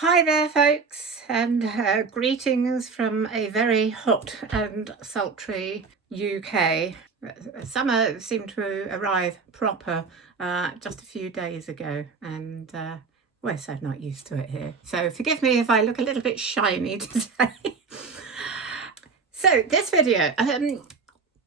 Hi there, folks, and greetings from a very hot and sultry UK. Summer seemed to arrive proper just a few days ago, and we're so not used to it here. So forgive me if I look a little bit shiny today. So this video,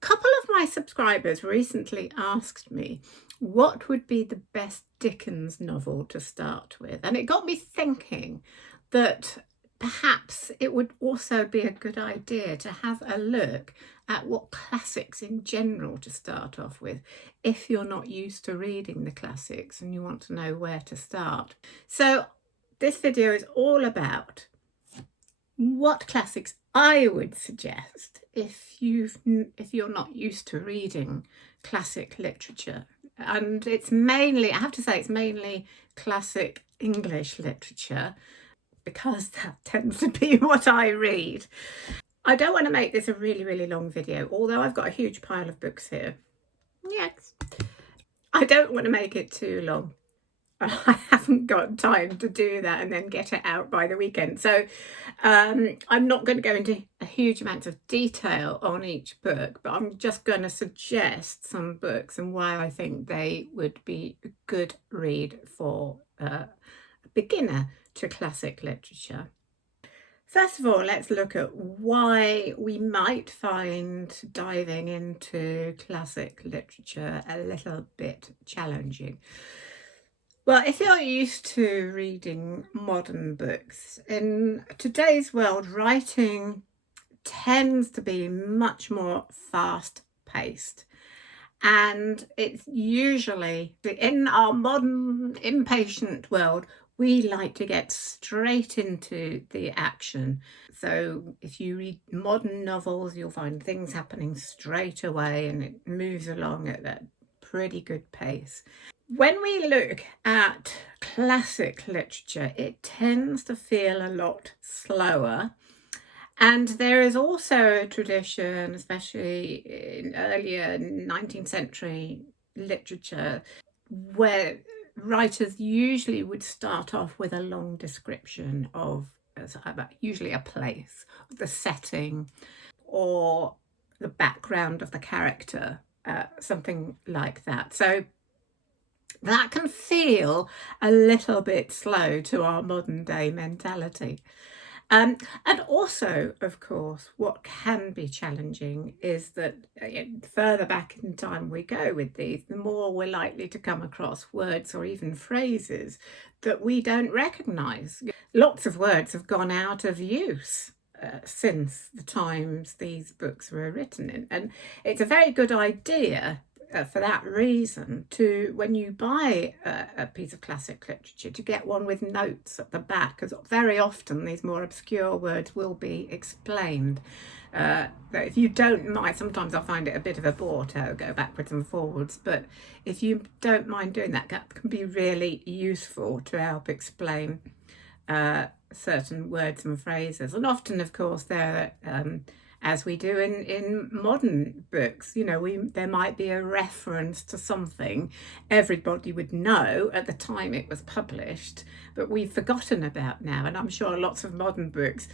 couple of my subscribers recently asked me what would be the best Dickens novel to start with, and it got me thinking that perhaps it would also be a good idea to have a look at what classics in general to start off with if you're not used to reading the classics and you want to know where to start. So this video is all about what classics I would suggest if you're not used to reading classic literature. And it's mainly, I have to say, it's mainly classic English literature because that tends to be what I read. I don't want to make this a really, really long video, although I've got a huge pile of books here. Yes. I don't want to make it too long. I haven't got time to do that and then get it out by the weekend. So I'm not going to go into a huge amount of detail on each book, but I'm just going to suggest some books and why I think they would be a good read for a beginner to classic literature. First of all, let's look at why we might find diving into classic literature a little bit challenging. Well, if you're used to reading modern books, in today's world, writing tends to be much more fast-paced. And it's usually, in our modern, impatient world, we like to get straight into the action. So if you read modern novels, you'll find things happening straight away and it moves along at a pretty good pace. When we look at classic literature, it tends to feel a lot slower. And there is also a tradition, especially in earlier 19th century literature, where writers usually would start off with a long description of usually a place, the setting, or the background of the character, something like that. So that can feel a little bit slow to our modern day mentality. And also, of course, what can be challenging is that further back in time we go with these, the more we're likely to come across words or even phrases that we don't recognise. Lots of words have gone out of use since the times these books were written in. And it's a very good idea for that reason to, when you buy a piece of classic literature, to get one with notes at the back, because very often these more obscure words will be explained. If you don't mind, sometimes I find it a bit of a bore to go backwards and forwards, but if you don't mind doing that, that can be really useful to help explain certain words and phrases. And often, of course, there as we do in modern books, there might be a reference to something everybody would know at the time it was published, but we've forgotten about now. And I'm sure lots of modern books,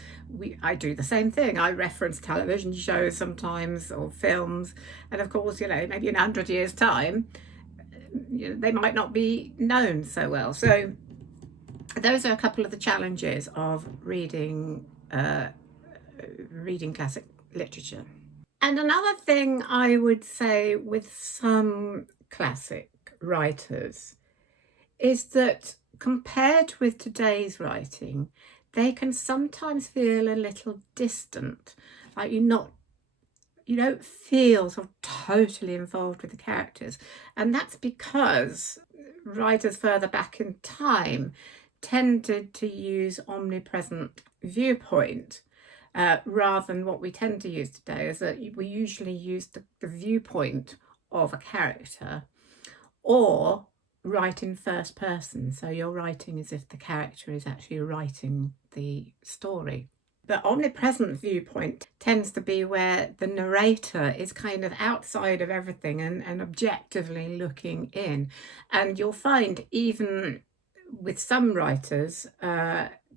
I do the same thing. I reference television shows sometimes, or films, and of course, maybe in 100 years' time, they might not be known so well. So those are a couple of the challenges of reading classic literature. And another thing I would say with some classic writers is that compared with today's writing, they can sometimes feel a little distant, like you don't feel sort of totally involved with the characters. And that's because writers further back in time tended to use omnipresent viewpoint rather than what we tend to use today, is that we usually use the viewpoint of a character or write in first person. So you're writing as if the character is actually writing the story. The omnipresent viewpoint tends to be where the narrator is kind of outside of everything and objectively looking in. And you'll find even with some writers,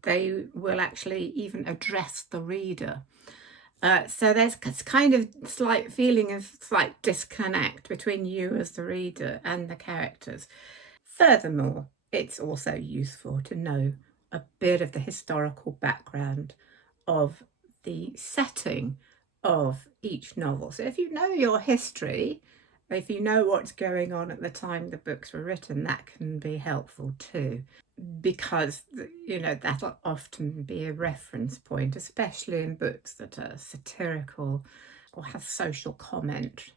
they will actually even address the reader. So there's kind of slight feeling of slight disconnect between you as the reader and the characters. Furthermore, it's also useful to know a bit of the historical background of the setting of each novel. So if you know your history, if you know what's going on at the time the books were written, that can be helpful too, because that'll often be a reference point, especially in books that are satirical or have social comment,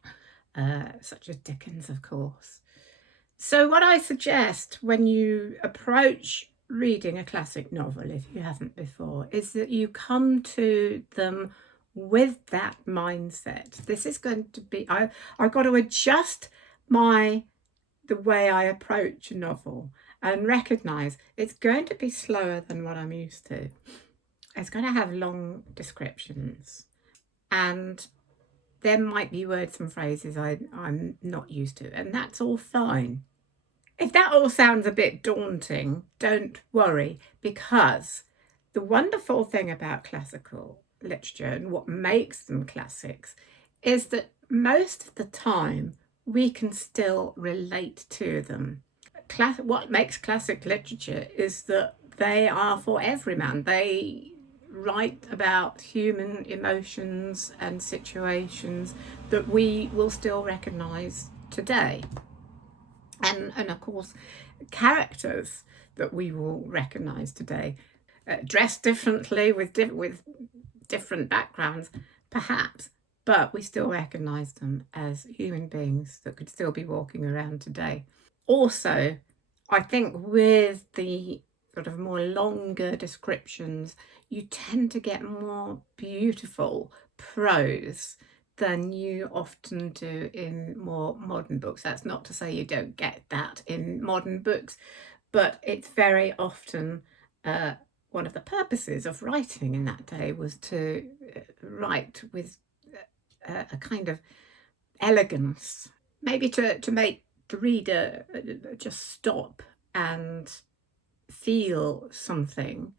such as Dickens, of course. So what I suggest when you approach reading a classic novel, if you haven't before, is that you come to them with that mindset. This is going to be, I've got to adjust the way I approach a novel and recognise it's going to be slower than what I'm used to. It's going to have long descriptions, and there might be words and phrases I'm not used to, and that's all fine. If that all sounds a bit daunting, don't worry, because the wonderful thing about classical literature and what makes them classics is that most of the time we can still relate to them. What makes classic literature is that they are for everyman. They write about human emotions and situations that we will still recognise today. And of course, characters that we will recognise today, dressed differently with different backgrounds, perhaps, but we still recognise them as human beings that could still be walking around today. Also, I think with the sort of more longer descriptions, you tend to get more beautiful prose than you often do in more modern books. That's not to say you don't get that in modern books, but it's very often one of the purposes of writing in that day was to write with a kind of elegance, maybe to make the reader just stop and feel something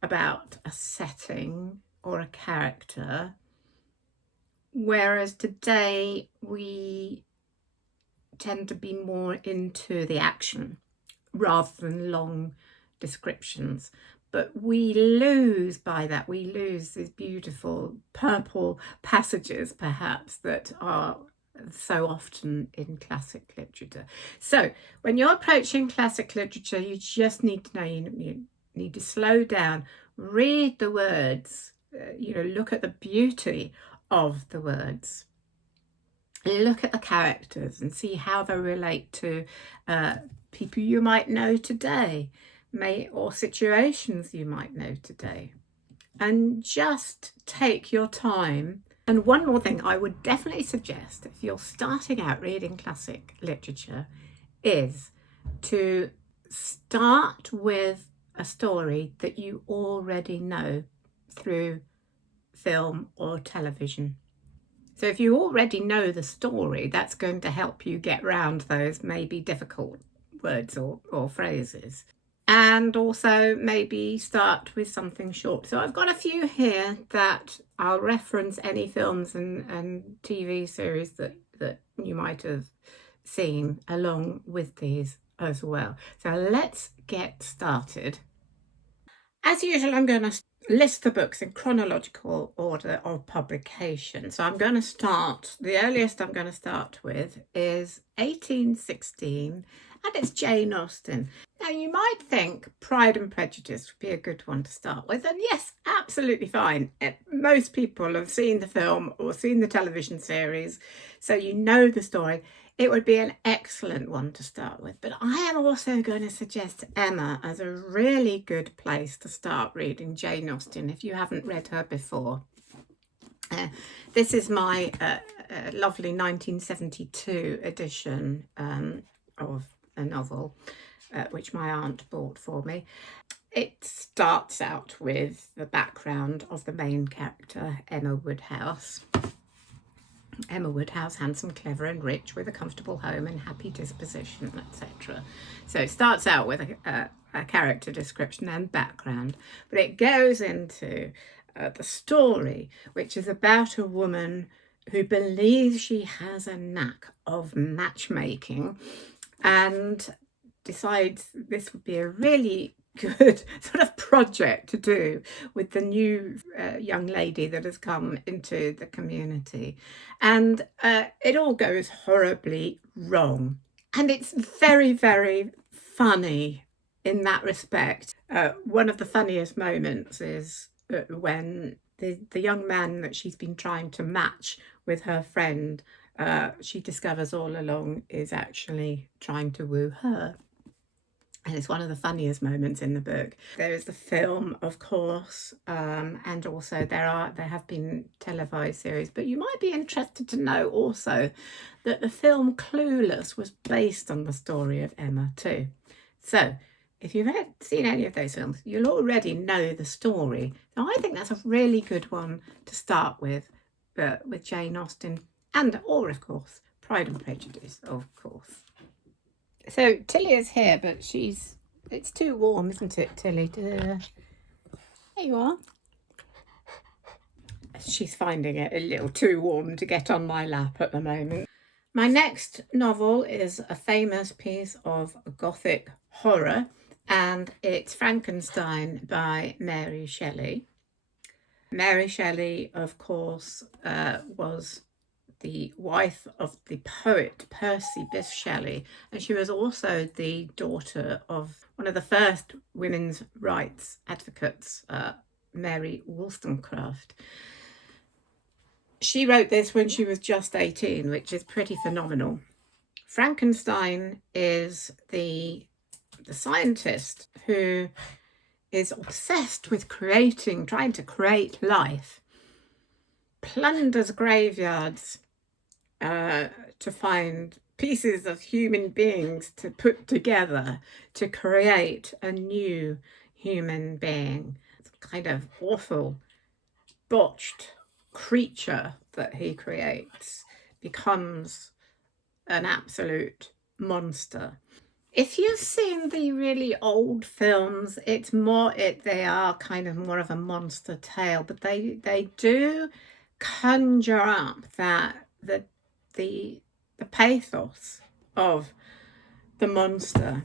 about a setting or a character. Whereas today we tend to be more into the action rather than long descriptions. But we lose these beautiful purple passages, perhaps, that are so often in classic literature. So when you're approaching classic literature, you just need to know you need to slow down, read the words, look at the beauty of the words, look at the characters and see how they relate to people you might know today, or situations you might know today, and just take your time. And one more thing I would definitely suggest if you're starting out reading classic literature is to start with a story that you already know through film or television. So if you already know the story, that's going to help you get round those maybe difficult words or phrases. And also maybe start with something short. So I've got a few here that I'll reference any films and TV series that you might have seen along with these as well. So let's get started. As usual, I'm going to list the books in chronological order of publication. So I'm going to start, the earliest I'm going to start with is 1816, and it's Jane Austen. Now you might think Pride and Prejudice would be a good one to start with, and yes, absolutely fine. Most people have seen the film or seen the television series, so you know the story. It would be an excellent one to start with. But I am also going to suggest Emma as a really good place to start reading Jane Austen if you haven't read her before. This is my lovely 1972 edition of a novel, which my aunt bought for me. It starts out with the background of the main character, Emma Woodhouse. Emma Woodhouse, handsome, clever and rich, with a comfortable home and happy disposition, etc. So it starts out with a a character description and background, but it goes into the story, which is about a woman who believes she has a knack of matchmaking and decides this would be a really good sort of project to do with the new young lady that has come into the community. And it all goes horribly wrong. And it's very, very funny in that respect. One of the funniest moments is when the young man that she's been trying to match with her friend, she discovers all along is actually trying to woo her. And it's one of the funniest moments in the book. There is the film, of course, and also there have been televised series. But you might be interested to know also that the film Clueless was based on the story of Emma too. So if you've seen any of those films, you'll already know the story. So I think that's a really good one to start with Jane Austen, or of course Pride and Prejudice, of course. So Tilly is here, but it's too warm, isn't it, Tilly? There you are. She's finding it a little too warm to get on my lap at the moment. My next novel is a famous piece of Gothic horror, and it's Frankenstein by Mary Shelley. Mary Shelley, of course, was the wife of the poet Percy Bysshe Shelley, and she was also the daughter of one of the first women's rights advocates, Mary Wollstonecraft. She wrote this when she was just 18, which is pretty phenomenal. Frankenstein is the scientist who is obsessed with trying to create life, plunders graveyards to find pieces of human beings to put together to create a new human being. It's a kind of awful, botched creature that he creates becomes an absolute monster. If you've seen the really old films, they are kind of more of a monster tale, but they do conjure up the pathos of the monster.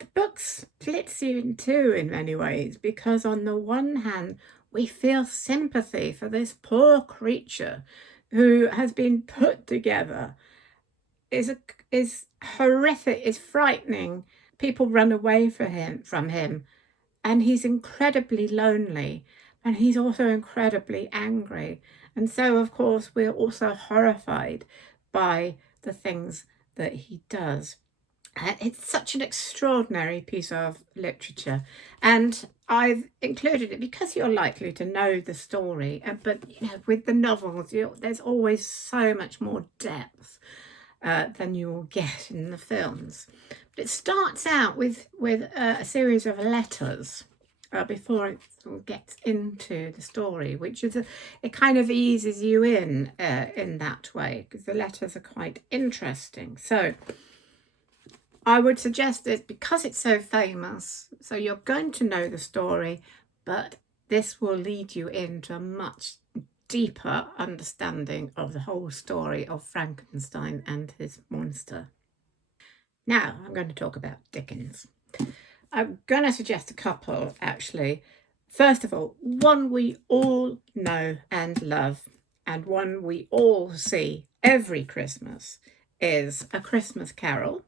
The book splits you in two in many ways, because on the one hand we feel sympathy for this poor creature who has been put together, is horrific, is frightening. People run away from him, and he's incredibly lonely, and he's also incredibly angry. And so, of course, we're also horrified by the things that he does. It's such an extraordinary piece of literature, and I've included it because you're likely to know the story. But with the novels, there's always so much more depth than you will get in the films. But it starts out with a series of letters before it sort of gets into the story, which is it kind of eases you in that way, because the letters are quite interesting. So I would suggest it because it's so famous, so you're going to know the story, but this will lead you into a much deeper understanding of the whole story of Frankenstein and his monster. Now I'm going to talk about Dickens. I'm going to suggest a couple, actually. First of all, one we all know and love, and one we all see every Christmas, is A Christmas Carol.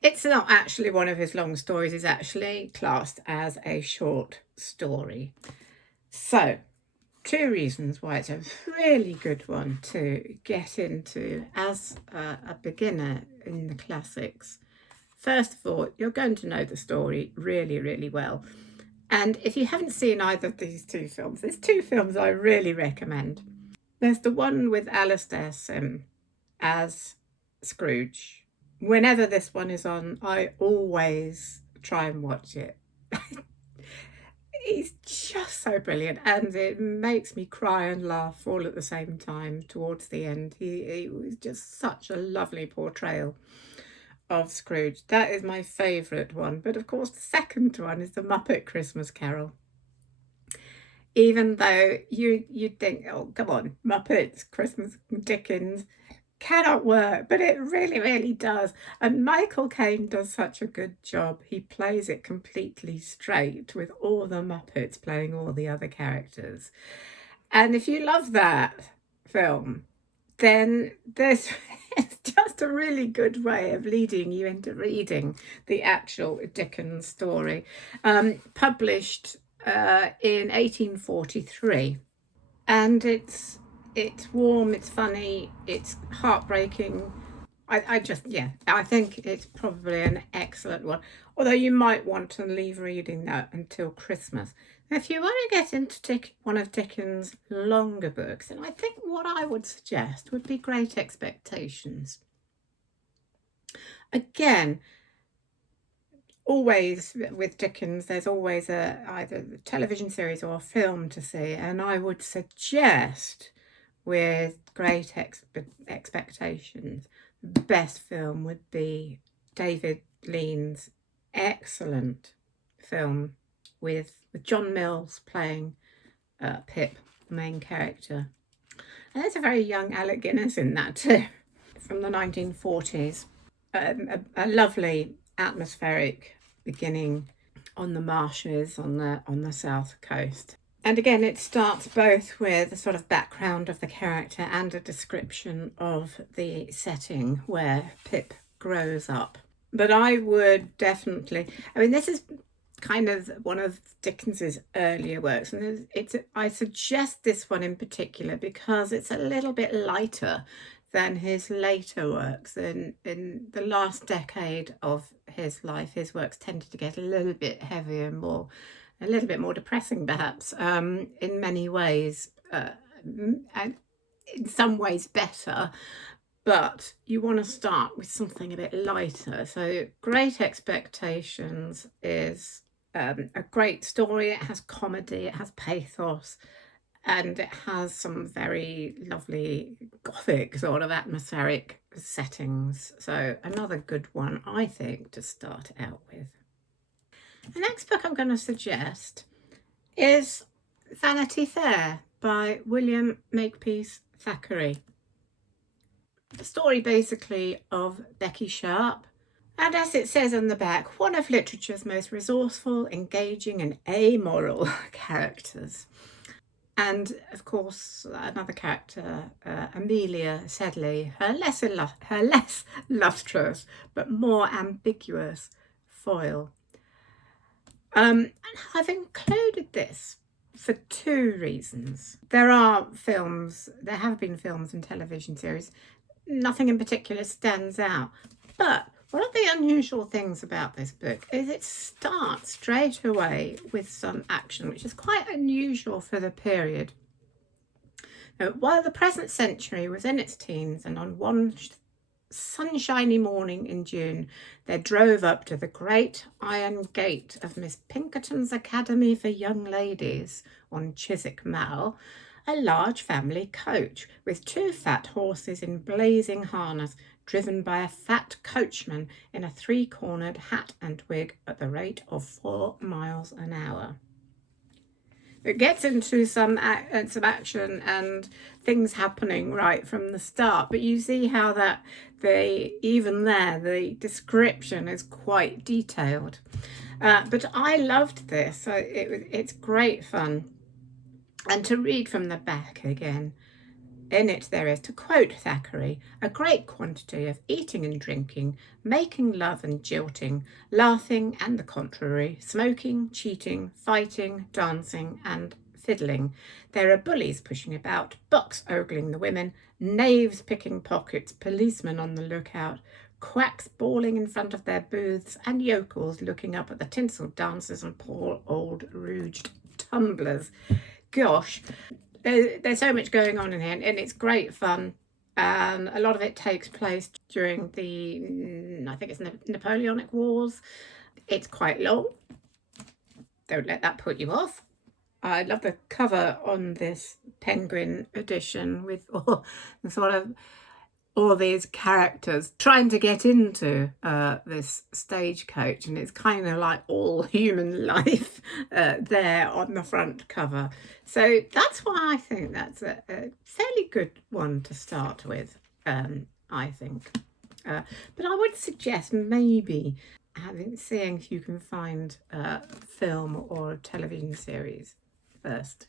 It's not actually one of his long stories, it's actually classed as a short story. So, two reasons why it's a really good one to get into as a beginner in the classics. First of all, you're going to know the story really, really well. And if you haven't seen either of these two films, there's two films I really recommend. There's the one with Alastair Sim as Scrooge. Whenever this one is on, I always try and watch it. He's just so brilliant, and it makes me cry and laugh all at the same time towards the end. He was just such a lovely portrayal of Scrooge. That is my favourite one. But of course, the second one is the Muppet Christmas Carol. Even though you'd think, oh, come on, Muppets, Christmas, Dickens, cannot work, but it really, really does. And Michael Caine does such a good job. He plays it completely straight with all the Muppets playing all the other characters. And if you love that film, then there's it's just a really good way of leading you into reading the actual Dickens story. Published in 1843, and it's warm, it's funny, it's heartbreaking. I think it's probably an excellent one. Although you might want to leave reading that until Christmas. If you want to get into one of Dickens' longer books, then I think what I would suggest would be Great Expectations. Again, always with Dickens, there's always either a television series or a film to see, and I would suggest with Great Expectations, the best film would be David Lean's excellent film with John Mills playing Pip, the main character. And there's a very young Alec Guinness in that too, from the 1940s. A lovely atmospheric beginning on the marshes on the south coast. And again, it starts both with a sort of background of the character and a description of the setting where Pip grows up. But I would definitely, I mean, this is kind of one of Dickens's earlier works, and I suggest this one in particular because it's a little bit lighter than his later works. In the last decade of his life, his works tended to get a little bit heavier and a little bit more depressing, perhaps, in many ways, and in some ways better. But you want to start with something a bit lighter. So Great Expectations is a great story. It has comedy, it has pathos, and it has some very lovely gothic sort of atmospheric settings. So another good one, I think, to start out with. The next book I'm going to suggest is Vanity Fair by William Makepeace Thackeray. The story basically of Becky Sharp, and as it says on the back, one of literature's most resourceful, engaging and amoral characters. And of course, another character, Amelia Sedley, her less lustrous but more ambiguous foil. And I've included this for two reasons. There have been films and television series. Nothing in particular stands out. But one of the unusual things about this book is it starts straight away with some action, which is quite unusual for the period. Now, while the present century was in its teens, and on one sunshiny morning in June, they drove up to the great iron gate of Miss Pinkerton's Academy for Young Ladies on Chiswick Mall, a large family coach with two fat horses in blazing harness, driven by a fat coachman in a three-cornered hat and wig at the rate of 4 miles an hour. It gets into some action and things happening right from the start, but you see how that the description is quite detailed. But I loved this. It's great fun. And to read from the back again, in it there is, to quote Thackeray, a great quantity of eating and drinking, making love and jilting, laughing and the contrary, smoking, cheating, fighting, dancing and fiddling. There are bullies pushing about, bucks ogling the women, knaves picking pockets, policemen on the lookout, quacks bawling in front of their booths, and yokels looking up at the tinselled dancers and poor old rouged tumblers. Gosh, there's so much going on in here, and it's great fun. A lot of it takes place during I think it's Napoleonic Wars. It's quite long. Don't let that put you off. I love the cover on this Penguin edition with all all these characters trying to get into this stagecoach, and it's kind of like all human life there on the front cover. So that's why I think that's a fairly good one to start with, I think. But I would suggest maybe seeing if you can find a film or a television series first.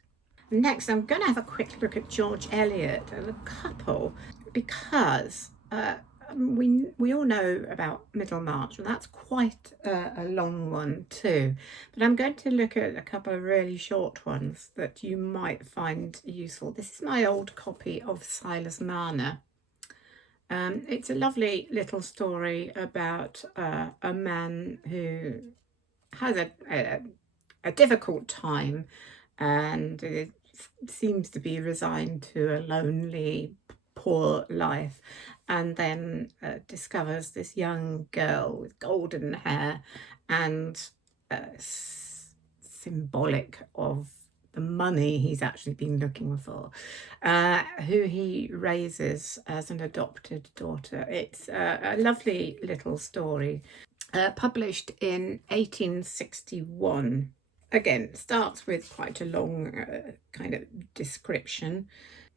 Next, I'm going to have a quick look at George Eliot and a couple, because we all know about Middlemarch, and that's quite a long one too. But I'm going to look at a couple of really short ones that you might find useful. This is my old copy of Silas Marner. It's a lovely little story about a man who has a difficult time, and it seems to be resigned to a lonely, poor life, and then discovers this young girl with golden hair and symbolic of the money he's actually been looking for, who he raises as an adopted daughter. It's a lovely little story, published in 1861. Again, starts with quite a long kind of description,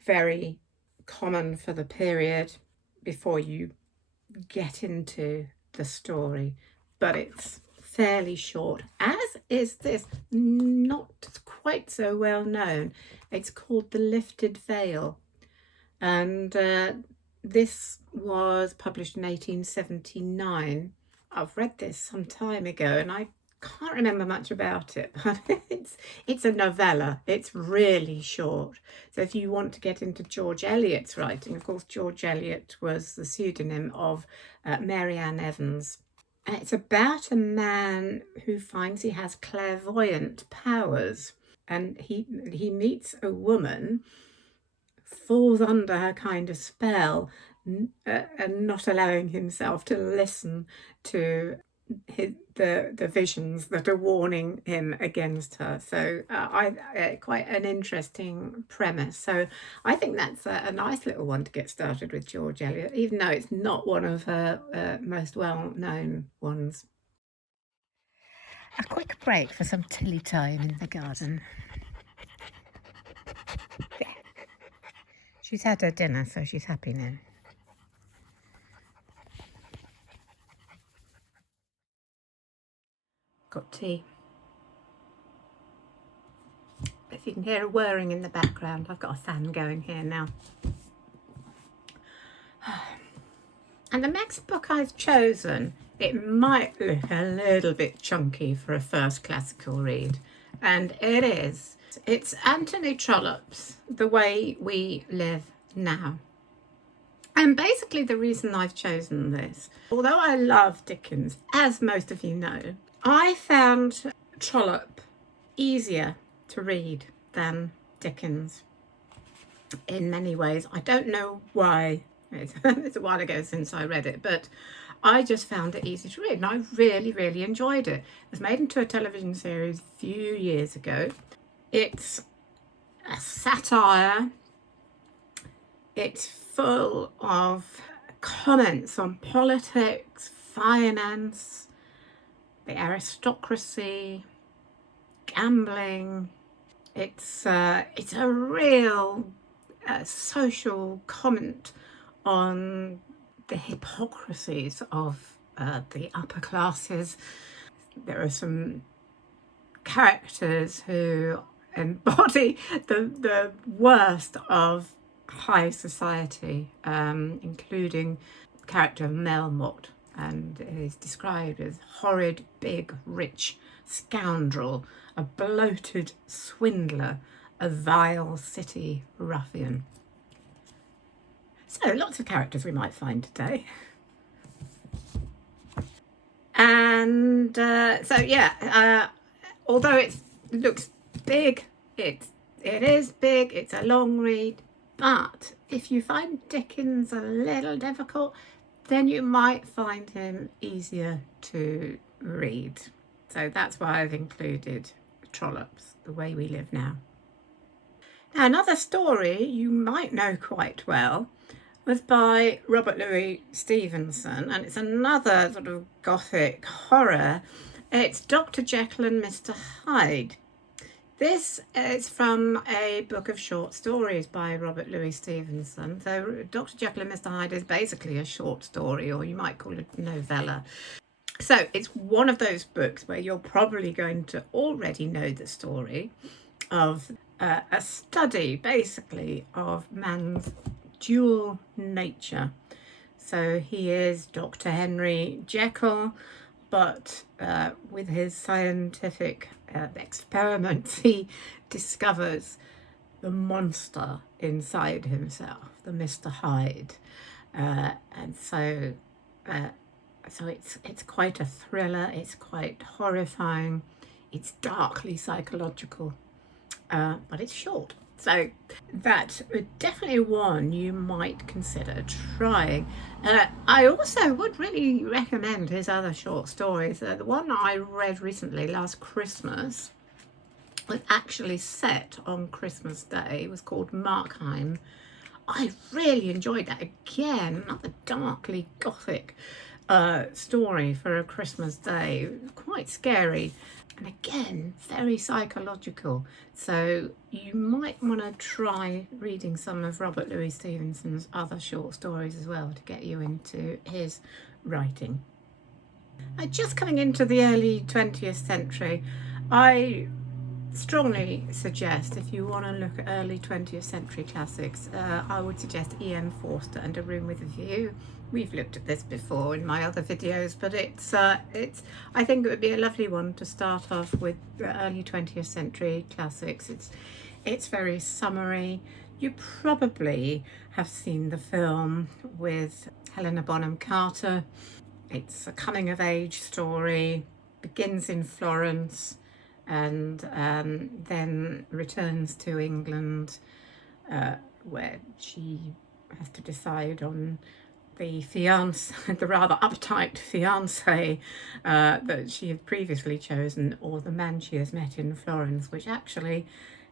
very common for the period, before you get into the story, but it's fairly short, as is this, not quite so well known. It's called The Lifted Veil, and this was published in 1879. I've read this some time ago and I can't remember much about it, but it's a novella. It's really short. So if you want to get into George Eliot's writing, of course George Eliot was the pseudonym of Mary Ann Evans. And it's about a man who finds he has clairvoyant powers, and he meets a woman, falls under her kind of spell, and not allowing himself to listen to the visions that are warning him against her. So quite an interesting premise. So I think that's a nice little one to get started with George Eliot, even though it's not one of her most well-known ones. A quick break for some tilly time in the garden. There. She's had her dinner, so she's happy now. Got tea. If you can hear a whirring in the background, I've got a fan going here now. And the next book I've chosen, it might look a little bit chunky for a first classical read, and it is. It's Anthony Trollope's The Way We Live Now. And basically the reason I've chosen this, although I love Dickens, as most of you know, I found Trollope easier to read than Dickens in many ways. I don't know why. It's a while ago since I read it, but I just found it easy to read, and I really, really enjoyed it. It was made into a television series a few years ago. It's a satire. It's full of comments on politics, finance, the aristocracy, gambling. It's a real social comment on the hypocrisies of the upper classes. There are some characters who embody the worst of high society, including the character of Melmotte, and is described as horrid, big, rich scoundrel, a bloated swindler, a vile city ruffian. So lots of characters we might find today. And so yeah, although it looks big, it is big, it's a long read, but if you find Dickens a little difficult, then you might find him easier to read. So that's why I've included Trollope's The Way We Live Now. Now, another story you might know quite well, was by Robert Louis Stevenson, and it's another sort of gothic horror. It's Dr. Jekyll and Mr. Hyde. This is from a book of short stories by Robert Louis Stevenson. So Dr. Jekyll and Mr. Hyde is basically a short story, or you might call it a novella. So it's one of those books where you're probably going to already know the story of a study, basically, of man's dual nature. So he is Dr. Henry Jekyll, but with his scientific experiments, he discovers the monster inside himself, the Mr. Hyde. And so it's quite a thriller, it's quite horrifying, it's darkly psychological, but it's short. So that's definitely one you might consider trying. I also would really recommend his other short stories. The one I read recently, last Christmas, was actually set on Christmas Day. It was called Markheim. I really enjoyed that. Again, another darkly gothic story for a Christmas Day. Quite scary. And again, very psychological. So you might want to try reading some of Robert Louis Stevenson's other short stories as well to get you into his writing. Just coming into the early 20th century, I strongly suggest, if you want to look at early 20th century classics, I would suggest E.M. Forster and A Room with a View. We've looked at this before in my other videos, but it's I think it would be a lovely one to start off with the early 20th century classics. It's very summery. You probably have seen the film with Helena Bonham Carter. It's a coming of age story, begins in Florence, and then returns to England, where she has to decide on the the rather uptight fiance that she had previously chosen, or the man she has met in Florence, which actually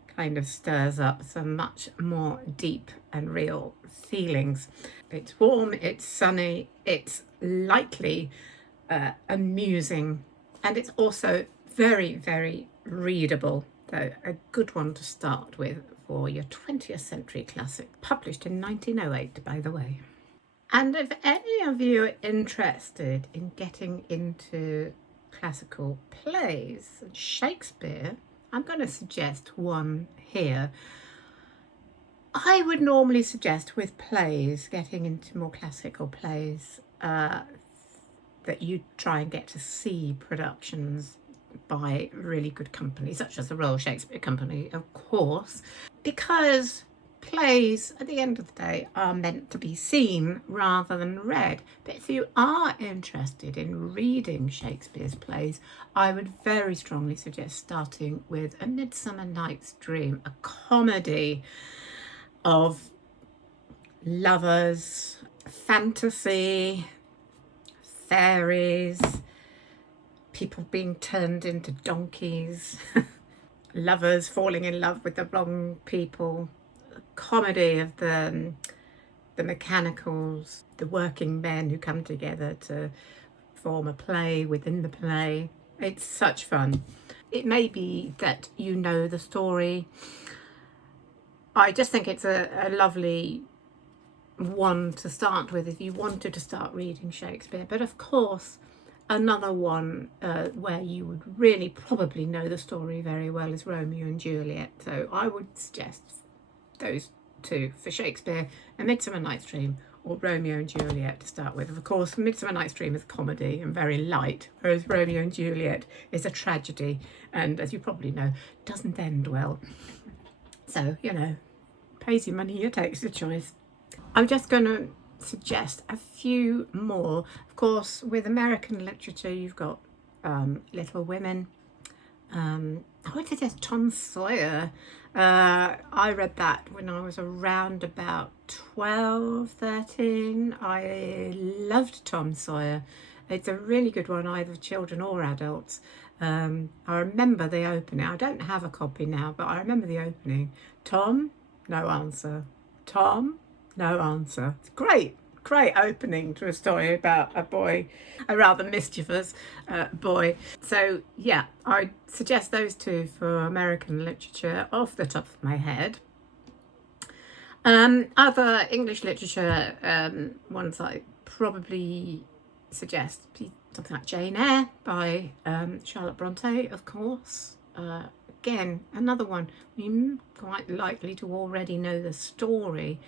kind of stirs up some much more deep and real feelings. It's warm, it's sunny, it's lightly amusing, and it's also very, very readable. So a good one to start with for your 20th century classic, published in 1908, by the way. And if any of you are interested in getting into classical plays and Shakespeare, I'm going to suggest one here. I would normally suggest with plays, getting into more classical plays, that you try and get to see productions by really good companies, such as the Royal Shakespeare Company, of course, because plays at the end of the day are meant to be seen rather than read. But if you are interested in reading Shakespeare's plays, I would very strongly suggest starting with A Midsummer Night's Dream, a comedy of lovers, fantasy, fairies, people being turned into donkeys, lovers falling in love with the wrong people, a comedy of the mechanicals, the working men who come together to form a play within the play. It's such fun. It may be that you know the story. I just think it's a lovely one to start with if you wanted to start reading Shakespeare. But of course, another one where you would really probably know the story very well is Romeo and Juliet. So I would suggest those two for Shakespeare: A Midsummer Night's Dream or Romeo and Juliet to start with. Of course, Midsummer Night's Dream is comedy and very light, whereas Romeo and Juliet is a tragedy and, as you probably know, doesn't end well. So, you know, pays your money, you takes the choice. I'm just going to suggest a few more. Of course, with American literature, you've got Little Women. I would suggest Tom Sawyer. I read that when I was around about 12, 13. I loved Tom Sawyer. It's a really good one, either for children or adults. I remember the opening. I don't have a copy now, but I remember the opening. Tom, no answer. Tom, No answer. It's great. Great opening to a story about a boy, a rather mischievous boy. So, yeah, I suggest those two for American literature off the top of my head. Other English literature ones I probably suggest something like Jane Eyre by Charlotte Bronte, of course. Again, another one you're quite likely to already know the story.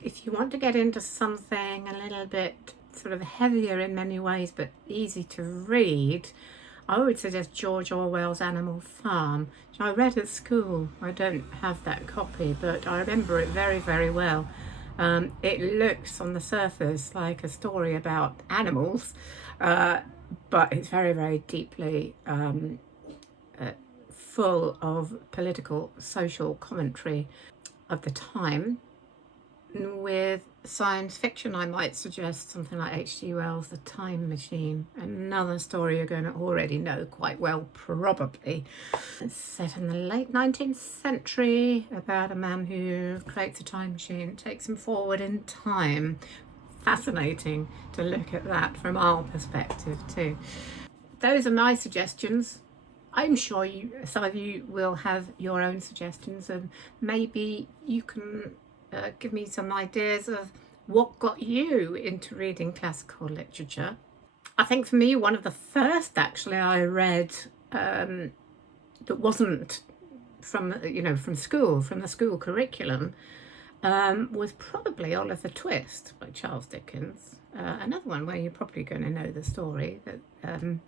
If you want to get into something a little bit sort of heavier in many ways but easy to read, I would suggest George Orwell's Animal Farm, which I read at school. I don't have that copy, but I remember it very, very well. It looks on the surface like a story about animals, but it's very, very deeply full of political, social commentary of the time. With science fiction, I might suggest something like H.G. Wells' The Time Machine, another story you're going to already know quite well, probably. It's set in the late 19th century about a man who creates a time machine, takes him forward in time. Fascinating to look at that from our perspective too. Those are my suggestions. I'm sure some of you will have your own suggestions, and maybe you can give me some ideas of what got you into reading classical literature. I think for me, one of the first actually I read that wasn't from school, from the school curriculum, was probably Oliver Twist by Charles Dickens. Another one where you're probably going to know the story. And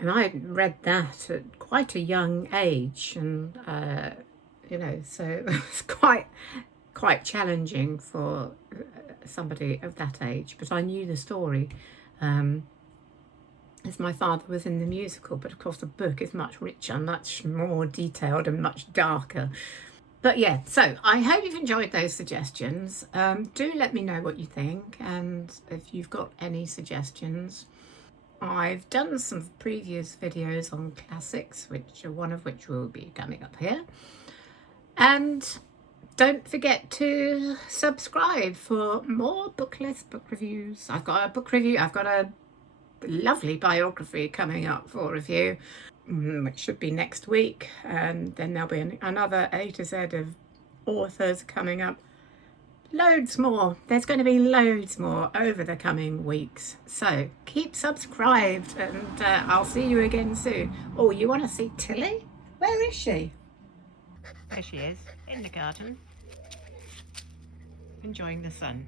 I read that at quite a young age, and so it was quite challenging for somebody of that age, but I knew the story as my father was in the musical, but of course the book is much richer, much more detailed and much darker. But yeah, so I hope you've enjoyed those suggestions. Do let me know what you think, and if you've got any suggestions. I've done some previous videos on classics, one of which will be coming up here. And don't forget to subscribe for more book lists, book reviews. I've got a book review. I've got a lovely biography coming up for review, which should be next week. And then there'll be another A to Z of authors coming up. Loads more. There's going to be loads more over the coming weeks. So keep subscribed, and I'll see you again soon. Oh, you want to see Tilly? Where is she? There she is, in the garden, enjoying the sun.